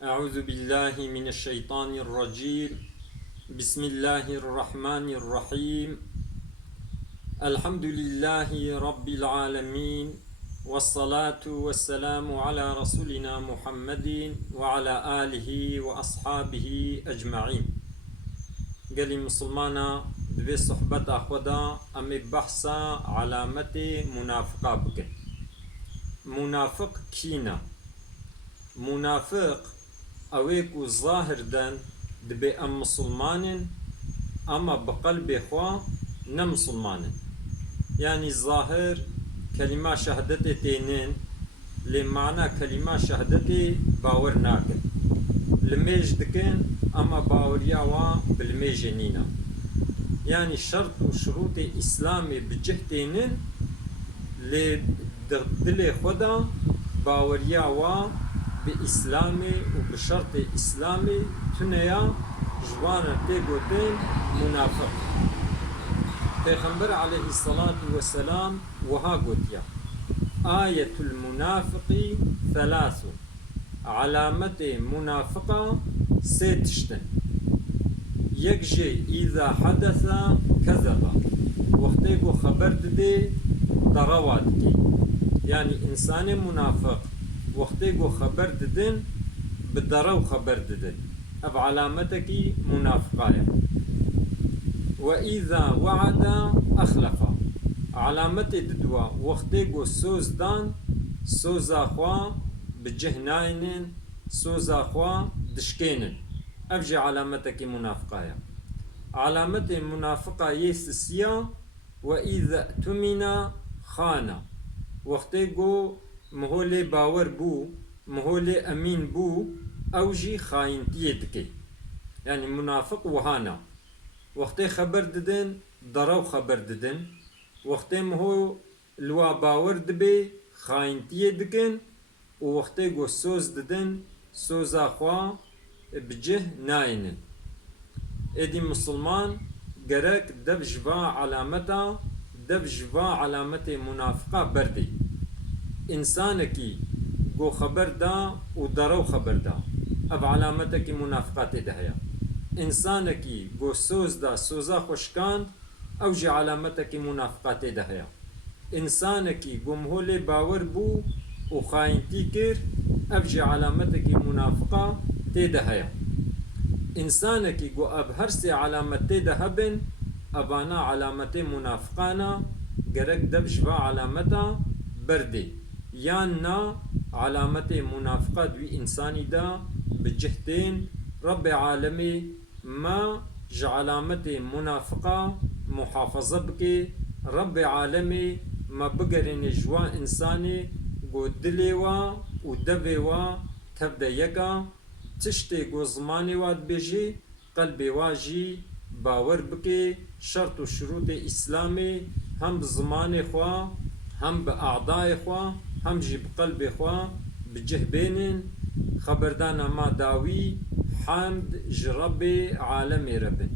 أعوذ بالله من الشيطان الرجيم. بسم الله الرحمن الرحيم. الحمد لله رب العالمين، والصلاة والسلام على رسولنا محمد وعلى آله وأصحابه أجمعين. قال مسلمانا دبي صحبة أخودا أمي بحثا علامة منافقة بك. منافق كينا منافق اويك ظاهر دن دبي ام مسلمان اما بقلب اخوا نمسلمان، يعني الظاهر كلمة شهادتي تينين لمعنى كلمة شهادتي باور ناكن لميج دكن اما باورياوا بالميجنينا، يعني شرط وشروط اسلامي بجهتين لدلي خدا باورياوا بإسلامي وبشرط إسلامي تنيا جوانا تيغوتين منافق. پیغمبر عليه الصلاة والسلام وها قوتيا آية المنافق ثلاث، علامة منافقة سيتشتن. يكجي إذا حدث كذب، وقتيقو خبر دي ضرواتكي، يعني إنسان منافق وقتيقو خبر ددن بدرو خبر ددن اب علامتك منافقايا. وإذا وعد أخلف، علامت ددوا وقتيقو سوز دان سوزا خوا بجهناينن سوزا خوا دشكينن ابجي علامتك منافقايا. علامت منافقة يسسيا وإذا اؤتمن خان، وقتيقو مهولي باور بو مهولي أمين بو أوجي خاينتي دكي، يعني منافق وهانا وقتي خبر ددن ضرو خبر ددن، وقتي مهو لوا باور دبي خاينتي دكن، ووقتي قو سوز ددن سوزا خوا بجه ناينن. ادي مسلمان قرق دب جبا علامتا دب جبا علامت منافقة بردي. إنسانكي قو خبر دا ودرو خبر دا اب علامتك منافقات دهيا. إنسانكي قو سوز دا سوزا خوشكان اوجي علامتك منافقات دهيا. إنسانكي قو مهولي باور بو وخاينتي كر ابجي علامتك منافقة تدهيا. إنسانكي قو اب هرسي علامت تدهبن ابانا علامت منافقانا قرق دبجبا علامتا بردي، يانا علامت منافقة دوي إنساني دا بجهتين. رب عالمي ما جعلامت منافقة محافظة بك، رب عالمي ما بقرن جوا إنساني قو دليوا ودبيوا تبدا يكا تشتي قو زماني واد بيجي قلبي واجي باور بك. شرط وشروط إسلامي هم بزماني خوا هم بأعضاء خوا هم جي بقلب خوا بجه بينن. خبردانا ما داوي حمد جرب عالمي ربن.